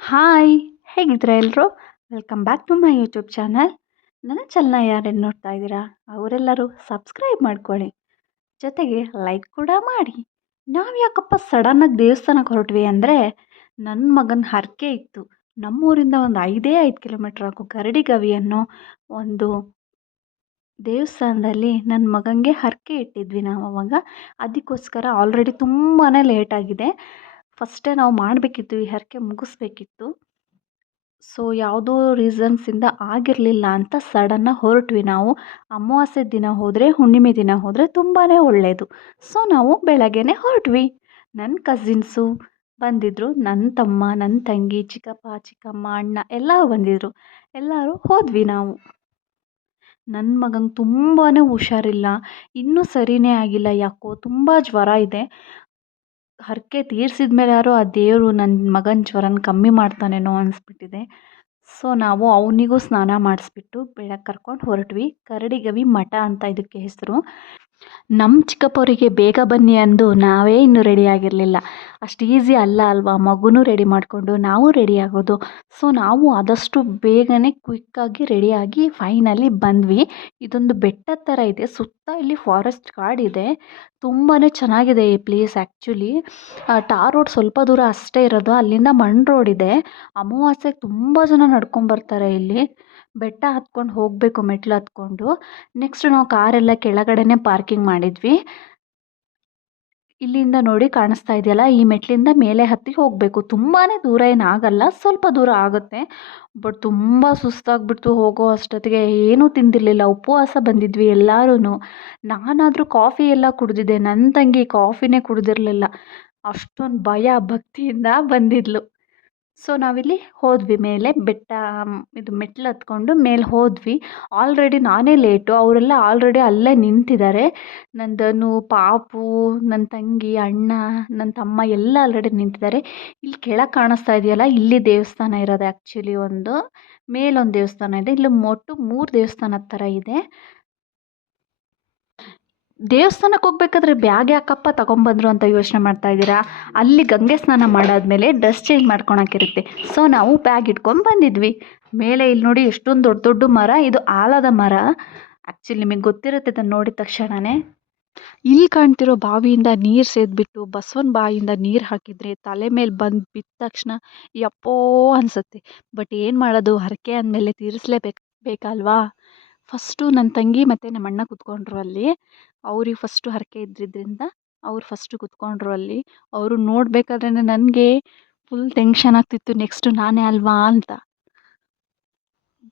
Hi! ಹೇಗಿದ್ದೀರಾ ಎಲ್ರು? Welcome back to my YouTube channel. ನನ್ನ ಚಾನಲ್‌ನ ಯಾರ್ಯಾರು ನೋಡ್ತಾ ಇದ್ದೀರಾ, ಅವರೆಲ್ಲರೂ ಸಬ್ಸ್ಕ್ರೈಬ್ ಮಾಡ್ಕೊಳ್ಳಿ. ಜೊತೆಗೆ ಲೈಕ್ ಕೂಡ ಮಾಡಿ. ನಾವು ಯಾಕಪ್ಪ ಸಡನ್ನಾಗಿ ದೇವಸ್ಥಾನಕ್ಕೆ ಹೊರಟ್ವಿ ಅಂದರೆ, ನನ್ನ ಮಗನ ಹರಕೆ ಇತ್ತು. ನಮ್ಮೂರಿಂದ ಒಂದು 5 ಕಿಲೋಮೀಟರ್ ಆಗೋ ಗರಡಿಗವಿ ಅನ್ನೋ ಒಂದು ದೇವಸ್ಥಾನದಲ್ಲಿ ನನ್ನ ಮಗನಿಗೆ ಹರಕೆ ಇಟ್ಟಿದ್ವಿ ನಾವು ಅವಾಗ. ಅದಕ್ಕೋಸ್ಕರ ಆಲ್ರೆಡಿ ತುಂಬಾ ಲೇಟ್ ಆಗಿದೆ. ಫಸ್ಟೇ ನಾವು ಮಾಡಬೇಕಿತ್ತು, ಈ ಹರಕೆ ಮುಗಿಸ್ಬೇಕಿತ್ತು. ಸೊ ಯಾವುದೋ ರೀಸನ್ಸಿಂದ ಆಗಿರಲಿಲ್ಲ ಅಂತ ಸಡನ್ನಾಗಿ ಹೊರಟ್ವಿ ನಾವು. ಅಮಾವಾಸ್ಯೆ ದಿನ ಹೋದರೆ, ಹುಣ್ಣಿಮೆ ದಿನ ಹೋದರೆ ತುಂಬಾ ಒಳ್ಳೆಯದು. ಸೊ ನಾವು ಬೆಳಗ್ಗೆನೇ ಹೊರಟ್ವಿ. ನನ್ನ ಕಸಿನ್ಸು ಬಂದಿದ್ದರು, ನನ್ನ ತಮ್ಮ, ನನ್ನ ತಂಗಿ, ಚಿಕ್ಕಪ್ಪ, ಚಿಕ್ಕಮ್ಮ, ಅಣ್ಣ ಎಲ್ಲ ಬಂದಿದ್ದರು. ಎಲ್ಲರೂ ಹೋದ್ವಿ ನಾವು. ನನ್ನ ಮಗಂಗೆ ತುಂಬಾ ಹುಷಾರಿಲ್ಲ. ಇನ್ನೂ ಸರಿಯೇ ಆಗಿಲ್ಲ, ಯಾಕೋ ತುಂಬ ಜ್ವರ ಇದೆ. ಹರಕೆ ತೀರಿಸಿದ ಮೇಲೆ ಯಾರೋ ಆ ದೇವರು ನನ್ನ ಮಗನ ಜ್ವರನ ಕಮ್ಮಿ ಮಾಡ್ತಾನೇನೋ ಅನಿಸ್ಬಿಟ್ಟಿದೆ. ಸೊ ನಾವು ಅವನಿಗೂ ಸ್ನಾನ ಮಾಡಿಸ್ಬಿಟ್ಟು ಬೆಳಗ್ಗೆ ಕರ್ಕೊಂಡು ಹೊರಟ್ವಿ. ಕರಡಿಗವಿ ಮಠ ಅಂತ ಇದಕ್ಕೆ ಹೆಸರು. ನಮ್ಮ ಚಿಕ್ಕಪ್ಪವರಿಗೆ ಬೇಗ ಬನ್ನಿ ಅಂದು ನಾವೇ ಇನ್ನೂ ರೆಡಿ ಆಗಿರಲಿಲ್ಲ. ಅಷ್ಟು ಈಸಿ ಅಲ್ಲ ಅಲ್ವಾ, ಮಗುನೂ ರೆಡಿ ಮಾಡಿಕೊಂಡು ನಾವು ರೆಡಿ ಆಗೋದು. ಸೊ ನಾವು ಆದಷ್ಟು ಬೇಗನೆ ಕ್ವಿಕ್ಕಾಗಿ ರೆಡಿಯಾಗಿ ಫೈನಲಿ ಬಂದ್ವಿ. ಇದೊಂದು ಬೆಟ್ಟದ ಥರ ಇದೆ, ಸುತ್ತ ಇಲ್ಲಿ ಫಾರೆಸ್ಟ್ ಕಾಡಿದೆ. ತುಂಬಾ ಚೆನ್ನಾಗಿದೆ ಈ ಪ್ಲೇಸ್ ಆ್ಯಕ್ಚುಲಿ. ಟಾರ್ ರೋಡ್ ಸ್ವಲ್ಪ ದೂರ ಅಷ್ಟೇ ಇರೋದು, ಅಲ್ಲಿಂದ ಮಣ್ಣು ರೋಡ್ ಇದೆ. ಅಮಾವಾಸ್ಯೆಗೆ ತುಂಬ ಜನ ನಡ್ಕೊಂಬರ್ತಾರೆ ಇಲ್ಲಿ. ಬೆಟ್ಟ ಹತ್ಕೊಂಡು ಹೋಗಬೇಕು, ಮೆಟ್ಲು ಹತ್ಕೊಂಡು. ನೆಕ್ಸ್ಟ್ ನಾವು ಕಾರೆಲ್ಲ ಕೆಳಗಡೆನೇ ಪಾರ್ಕಿಂಗ್ ಮಾಡಿದ್ವಿ. ಇಲ್ಲಿಂದ ನೋಡಿ ಕಾಣಿಸ್ತಾ ಇದೆಯಲ್ಲ, ಈ ಮೆಟ್ಲಿಂದ ಮೇಲೆ ಹತ್ತಿ ಹೋಗಬೇಕು. ತುಂಬಾ ದೂರ ಏನಾಗಲ್ಲ, ಸ್ವಲ್ಪ ದೂರ ಆಗುತ್ತೆ. ಬಟ್ ತುಂಬ ಸುಸ್ತಾಗ್ಬಿಡ್ತು ಹೋಗೋ ಅಷ್ಟೊತ್ತಿಗೆ. ಏನೂ ತಿಂದಿರಲಿಲ್ಲ, ಉಪವಾಸ ಬಂದಿದ್ವಿ ಎಲ್ಲರೂ. ನಾನಾದರೂ ಕಾಫಿ ಎಲ್ಲ ಕುಡಿದಿದ್ದೆ, ನನ್ನ ತಂಗಿ ಕಾಫಿನೇ ಕುಡಿದಿರಲಿಲ್ಲ. ಅಷ್ಟೊಂದು ಭಯ ಭಕ್ತಿಯಿಂದ ಬಂದಿದ್ಲು. ಸೊ ನಾವಿಲ್ಲಿ ಹೋದ್ವಿ ಮೇಲೆ ಬೆಟ್ಟ, ಇದು ಮೆಟ್ಲು ಹತ್ಕೊಂಡು ಮೇಲೆ ಹೋದ್ವಿ. ಆಲ್ರೆಡಿ ನಾನೇ ಲೇಟು, ಅವರೆಲ್ಲ ಆಲ್ರೆಡಿ ಅಲ್ಲೇ ನಿಂತಿದ್ದಾರೆ. ನನ್ನ ಧನು, ಪಾಪು, ನನ್ನ ತಂಗಿ, ಅಣ್ಣ, ನನ್ನ ತಮ್ಮ ಎಲ್ಲ ಆಲ್ರೆಡಿ ನಿಂತಿದ್ದಾರೆ. ಇಲ್ಲಿ ಕೆಳಗೆ ಕಾಣಿಸ್ತಾ ಇದೆಯಲ್ಲ, ಇಲ್ಲಿ ದೇವಸ್ಥಾನ ಇರೋದು ಆ್ಯಕ್ಚುಲಿ. ಮೇಲೊಂದು ದೇವಸ್ಥಾನ ಇದೆ, ಇಲ್ಲಿ ಒಟ್ಟು 3 ದೇವಸ್ಥಾನದ ಥರ ಇದೆ. ದೇವಸ್ಥಾನಕ್ಕೆ ಹೋಗ್ಬೇಕಾದ್ರೆ ಬ್ಯಾಗ್ ಯಾಕಪ್ಪ ತಗೊಂಬಂದರು ಅಂತ ಯೋಚನೆ ಮಾಡ್ತಾ ಇದ್ದೀರಾ? ಅಲ್ಲಿ ಗಂಗೆ ಸ್ನಾನ ಮಾಡಾದ್ಮೇಲೆ ಡ್ರೆಸ್ ಚೇಂಜ್ ಮಾಡ್ಕೊಳಕ್ಕಿರುತ್ತೆ. ಸೊ ನಾವು ಬ್ಯಾಗ್ ಇಟ್ಕೊಂಡು ಬಂದಿದ್ವಿ. ಮೇಲೆ ಇಲ್ಲಿ ನೋಡಿ ಎಷ್ಟೊಂದು ದೊಡ್ಡ ದೊಡ್ಡ ಮರ, ಇದು ಆಲದ ಮರ. ಆ್ಯಕ್ಚುಲಿ ನಿಮಗೆ ಗೊತ್ತಿರುತ್ತೆ ಇದನ್ನು ನೋಡಿದ ತಕ್ಷಣವೇ. ಇಲ್ಲಿ ಕಾಣ್ತಿರೋ ಬಾವಿಯಿಂದ ನೀರು ಸೇದ್ಬಿಟ್ಟು ಬಸವನ ಬಾಯಿಯಿಂದ ನೀರು ಹಾಕಿದರೆ ತಲೆ ಮೇಲೆ ಬಂದು ಬಿದ್ದ ತಕ್ಷಣ ಯಪ್ಪೋ ಅನಿಸುತ್ತೆ. ಬಟ್ ಏನು ಮಾಡೋದು, ಹರಕೆ ಅಂದಮೇಲೆ ಬೇಕಲ್ವಾ. ಫಸ್ಟು ನನ್ನ ತಂಗಿ ಮತ್ತು ನಮ್ಮ ಅಣ್ಣ ಕೂತ್ಕೊಂಡ್ರು ಅಲ್ಲಿ. ಅವ್ರಿಗೆ ಫಸ್ಟು ಹರಕೆ ಇದ್ದಿದ್ದರಿಂದ ಅವ್ರು ಫಸ್ಟು ಕೂತ್ಕೊಂಡ್ರು ಅಲ್ಲಿ. ಅವರು ನೋಡಬೇಕಾದ್ರೆ ನನಗೆ ಫುಲ್ ಟೆನ್ಷನ್ ಆಗ್ತಿತ್ತು, ನೆಕ್ಸ್ಟು ನಾನೇ ಅಲ್ವಾ ಅಂತ.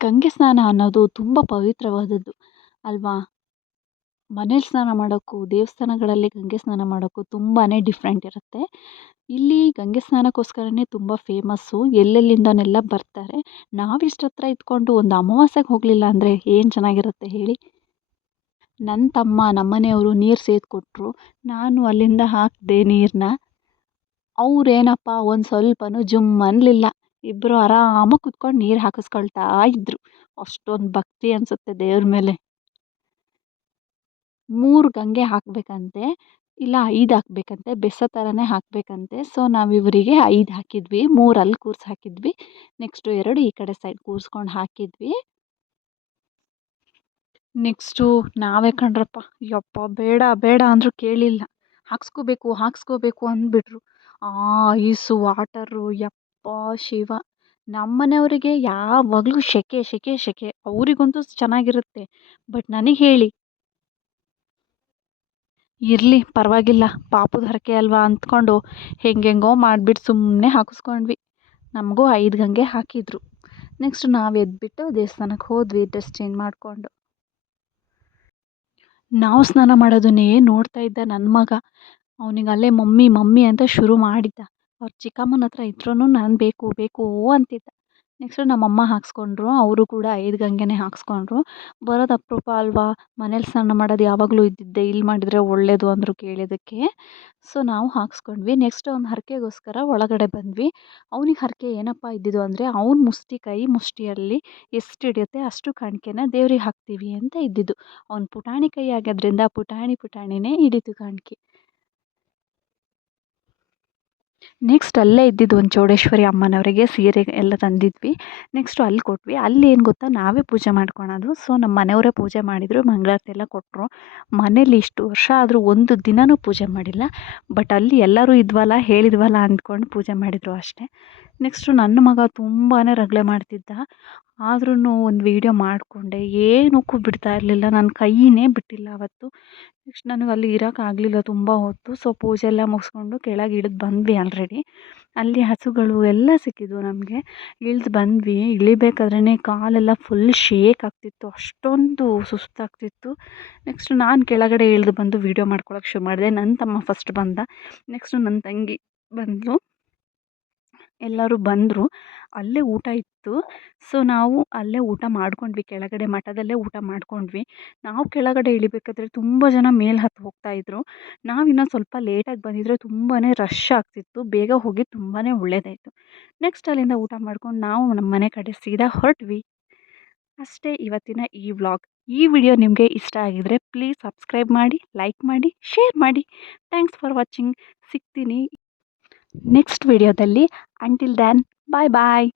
ಗಂಗೆ ಸ್ನಾನ ಅನ್ನೋದು ತುಂಬ ಪವಿತ್ರವಾದದ್ದು ಅಲ್ವಾ. ಮನೇಲಿ ಸ್ನಾನ ಮಾಡೋಕ್ಕೂ ದೇವಸ್ಥಾನಗಳಲ್ಲಿ ಗಂಗೆ ಸ್ನಾನ ಮಾಡೋಕ್ಕೂ ತುಂಬಾ ಡಿಫ್ರೆಂಟ್ ಇರುತ್ತೆ. ಇಲ್ಲಿ ಗಂಗೆ ಸ್ನಾನಕ್ಕೋಸ್ಕರನೇ ತುಂಬ ಫೇಮಸ್ಸು, ಎಲ್ಲೆಲ್ಲಿಂದನೆಲ್ಲ ಬರ್ತಾರೆ. ನಾವಿಷ್ಟತ್ರ ಇದ್ಕೊಂಡು ಒಂದು ಅಮಾವಾಸ್ಯೆಗೆ ಹೋಗಲಿಲ್ಲ ಅಂದರೆ ಏನು ಚೆನ್ನಾಗಿರುತ್ತೆ ಹೇಳಿ. ನನ್ನ ತಮ್ಮ ನಮ್ಮನೆಯವರು ನೀರು ಸೇದಿಕೊಟ್ರು, ನಾನು ಅಲ್ಲಿಂದ ಹಾಕಿದೆ ನೀರನ್ನ. ಅವರೇನಪ್ಪ ಒಂದು ಸ್ವಲ್ಪನೂ ಜುಮ್ ಅನ್ನಲಿಲ್ಲ. ಇಬ್ಬರು ಆರಾಮಾಗಿ ಕುತ್ಕೊಂಡು ನೀರು ಹಾಕಿಸ್ಕೊಳ್ತಾ ಇದ್ದರು. ಅಷ್ಟೊಂದು ಭಕ್ತಿ ಅನಿಸುತ್ತೆ ದೇವ್ರ ಮೇಲೆ. 3 ಗಂಗೆ ಹಾಕಬೇಕಂತೆ, ಇಲ್ಲ 5 ಹಾಕಬೇಕಂತೆ, ಬೆಸ ಥರನೇ ಹಾಕಬೇಕಂತೆ. ಸೊ ನಾವು ಇವರಿಗೆ 5 ಹಾಕಿದ್ವಿ, 3 ಅಲ್ಲಿ ಕೂರ್ಸಿ ಹಾಕಿದ್ವಿ. ನೆಕ್ಸ್ಟು 2 ಈ ಕಡೆ ಸೈಡ್ ಕೂರಿಸ್ಕೊಂಡು ಹಾಕಿದ್ವಿ. ನೆಕ್ಸ್ಟು ನಾವೇ ಕಣ್ರಪ್ಪ, ಯಪ್ಪ ಬೇಡ ಬೇಡ ಅಂದರೂ ಕೇಳಿಲ್ಲ. ಹಾಕ್ಸ್ಕೋಬೇಕು ಅಂದ್ಬಿಟ್ರು. ಐಸು ವಾಟರು, ಯಪ್ಪ ಶಿವ. ನಮ್ಮನೆಯವರಿಗೆ ಯಾವಾಗಲೂ ಸೆಕೆ ಸೆಕೆ ಸೆಕೆ, ಅವರಿಗಂತೂ ಚೆನ್ನಾಗಿರುತ್ತೆ. ಬಟ್ ನನಗೆ ಹೇಳಿ, ಇರಲಿ ಪರವಾಗಿಲ್ಲ, ಪಾಪದ ಹರಕೆ ಅಲ್ವಾ ಅಂದ್ಕೊಂಡು ಹೆಂಗೆಂಗೋ ಮಾಡಿಬಿಟ್ಟು ಸುಮ್ಮನೆ ಹಾಕಿಸ್ಕೊಂಡ್ವಿ. ನಮಗೂ 5 ಗಂಗೆ ಹಾಕಿದ್ರು. ನೆಕ್ಸ್ಟ್ ನಾವು ಎದ್ಬಿಟ್ಟು ದೇವಸ್ಥಾನಕ್ಕೆ ಹೋದ್ವಿ ಡ್ರೆಸ್ ಚೇಂಜ್ ಮಾಡಿಕೊಂಡು. ನಾವು ಸ್ನಾನ ಮಾಡೋದನ್ನೇ ನೋಡ್ತಾ ಇದ್ದ ನನ್ನ ಮಗ. ಅವನಿಗೆ ಅಲ್ಲೇ ಮಮ್ಮಿ ಮಮ್ಮಿ ಅಂತ ಶುರು ಮಾಡಿದ್ದ. ಅವ್ರ ಚಿಕ್ಕಮ್ಮನ ಹತ್ರ ಇದ್ರೂ ನಾನು ಬೇಕು ಬೇಕು ಅಂತಿದ್ದ. ನೆಕ್ಸ್ಟು ನಮ್ಮಮ್ಮ ಹಾಕ್ಸ್ಕೊಂಡ್ರು, ಅವರು ಕೂಡ 5 ಗಂಗೆನೇ ಹಾಕ್ಸ್ಕೊಂಡ್ರು. ಬರೋದು ಅಪರೂಪ ಅಲ್ವಾ, ಮನೇಲಿ ಸ್ನಾನ ಮಾಡೋದು ಯಾವಾಗಲೂ ಇದ್ದಿದ್ದೆ, ಇಲ್ಲಿ ಮಾಡಿದರೆ ಒಳ್ಳೆಯದು ಅಂದರು ಕೇಳಿದ್ದಕ್ಕೆ. ಸೊ ನಾವು ಹಾಕ್ಸ್ಕೊಂಡ್ವಿ. ನೆಕ್ಸ್ಟ್ ಅವ್ನ ಹರಕೆಗೋಸ್ಕರ ಒಳಗಡೆ ಬಂದ್ವಿ. ಅವ್ನಿಗೆ ಹರಕೆ ಏನಪ್ಪ ಇದ್ದಿದ್ದು ಅಂದರೆ, ಅವ್ನ ಕೈ ಮುಷ್ಟಿಯಲ್ಲಿ ಎಷ್ಟು ಹಿಡಿಯುತ್ತೆ ಅಷ್ಟು ಕಾಣಿಕೆನ ದೇವ್ರಿಗೆ ಹಾಕ್ತೀವಿ ಅಂತ ಇದ್ದಿದ್ದು. ಅವ್ನ ಪುಟಾಣಿ ಕೈ ಆಗೋದ್ರಿಂದ ಪುಟಾಣಿನೇ ಹಿಡಿತು ಕಾಣಿಕೆ. ನೆಕ್ಸ್ಟ್ ಅಲ್ಲೇ ಇದ್ದಿದ್ದು ಒಂದು ಚೌಡೇಶ್ವರಿ ಅಮ್ಮನವರಿಗೆ ಸೀರೆ ಎಲ್ಲ ತಂದಿದ್ವಿ. ನೆಕ್ಸ್ಟು ಅಲ್ಲಿ ಕೊಟ್ವಿ. ಅಲ್ಲಿ ಏನು ಗೊತ್ತಾ, ನಾವೇ ಪೂಜೆ ಮಾಡ್ಕೊಳೋದು. ಸೊ ನಮ್ಮ ಮನೆಯವರೇ ಪೂಜೆ ಮಾಡಿದರು, ಮಂಗಳಾರತಿ ಎಲ್ಲ ಕೊಟ್ಟರು. ಮನೇಲಿ ಇಷ್ಟು ವರ್ಷ ಆದರೂ ಒಂದು ದಿನವೂ ಪೂಜೆ ಮಾಡಿಲ್ಲ. ಬಟ್ ಅಲ್ಲಿ ಎಲ್ಲರೂ ಇದ್ವಲ್ಲ, ಹೇಳಿದ್ವಲ್ಲ ಅಂದ್ಕೊಂಡು ಪೂಜೆ ಮಾಡಿದರು ಅಷ್ಟೇ. ನೆಕ್ಸ್ಟು ನನ್ನ ಮಗ ತುಂಬಾ ರಗಳೆ ಮಾಡ್ತಿದ್ದ. ಆದ್ರೂ ಒಂದು ವೀಡಿಯೋ ಮಾಡಿಕೊಂಡೆ, ಏನಕ್ಕೂ ಬಿಡ್ತಾ ಇರಲಿಲ್ಲ. ನನ್ನ ಕೈಯೇ ಬಿಟ್ಟಿಲ್ಲ ಅವತ್ತು. ನೆಕ್ಸ್ಟ್ ನನಗೆ ಅಲ್ಲಿ ಇರೋಕ್ಕಾಗಲಿಲ್ಲ ತುಂಬ ಹೊತ್ತು. ಸೊ ಪೂಜೆ ಎಲ್ಲ ಮುಗಿಸ್ಕೊಂಡು ಕೆಳಗೆ ಇಳಿದು ಬಂದ್ವಿ ಆಲ್ರೆಡಿ. ಅಲ್ಲಿ ಹಸುಗಳು ಎಲ್ಲ ಸಿಕ್ಕಿದ್ವು ನಮಗೆ. ಇಳ್ದು ಬಂದ್ವಿ. ಇಳಿಬೇಕಾದ್ರೇ ಕಾಲೆಲ್ಲ ಫುಲ್ ಶೇಕ್ ಆಗ್ತಿತ್ತು, ಅಷ್ಟೊಂದು ಸುಸ್ತಾಗ್ತಿತ್ತು. ನೆಕ್ಸ್ಟ್ ನಾನು ಕೆಳಗಡೆ ಇಳಿದು ಬಂದು ವೀಡಿಯೋ ಮಾಡ್ಕೊಳಕ್ಕೆ ಶುರು ಮಾಡಿದೆ. ನನ್ನ ತಮ್ಮ ಫಸ್ಟ್ ಬಂದ, ನೆಕ್ಸ್ಟು ನನ್ನ ತಂಗಿ ಬಂದಳು, ಎಲ್ಲರೂ ಬಂದರು. ಅಲ್ಲೇ ಊಟ ಇತ್ತು. ಸೊ ನಾವು ಅಲ್ಲೇ ಊಟ ಮಾಡ್ಕೊಂಡ್ವಿ, ಕೆಳಗಡೆ ಮಠದಲ್ಲೇ ಊಟ ಮಾಡ್ಕೊಂಡ್ವಿ. ನಾವು ಕೆಳಗಡೆ ಇಳಿಬೇಕಾದ್ರೆ ತುಂಬ ಜನ ಮೇಲೆ ಹತ್ತಿ ಹೋಗ್ತಾಯಿದ್ರು. ನಾವು ಇನ್ನೊಂದು ಸ್ವಲ್ಪ ಲೇಟಾಗಿ ಬಂದಿದ್ರೆ ತುಂಬಾ ರಶ್ ಆಗ್ತಿತ್ತು. ಬೇಗ ಹೋಗಿ ತುಂಬಾ ಒಳ್ಳೆಯದಾಯಿತು. ನೆಕ್ಸ್ಟ್ ಅಲ್ಲಿಂದ ಊಟ ಮಾಡ್ಕೊಂಡು ನಾವು ನಮ್ಮ ಮನೆ ಕಡೆ ಸೀದಾ ಹೊರಟ್ವಿ. ಅಷ್ಟೇ ಇವತ್ತಿನ ಈ ವ್ಲಾಗ್. ಈ ವಿಡಿಯೋ ನಿಮಗೆ ಇಷ್ಟ ಆಗಿದರೆ ಪ್ಲೀಸ್ ಸಬ್ಸ್ಕ್ರೈಬ್ ಮಾಡಿ, ಲೈಕ್ ಮಾಡಿ, ಶೇರ್ ಮಾಡಿ. Thanks for watching. ಸಿಗ್ತೀನಿ ನೆಕ್ಸ್ಟ್ ವಿಡಿಯೋದಲ್ಲಿ. ಅಂಟಿಲ್ ದ್ಯಾನ್ ಬಾಯ್ ಬಾಯ್.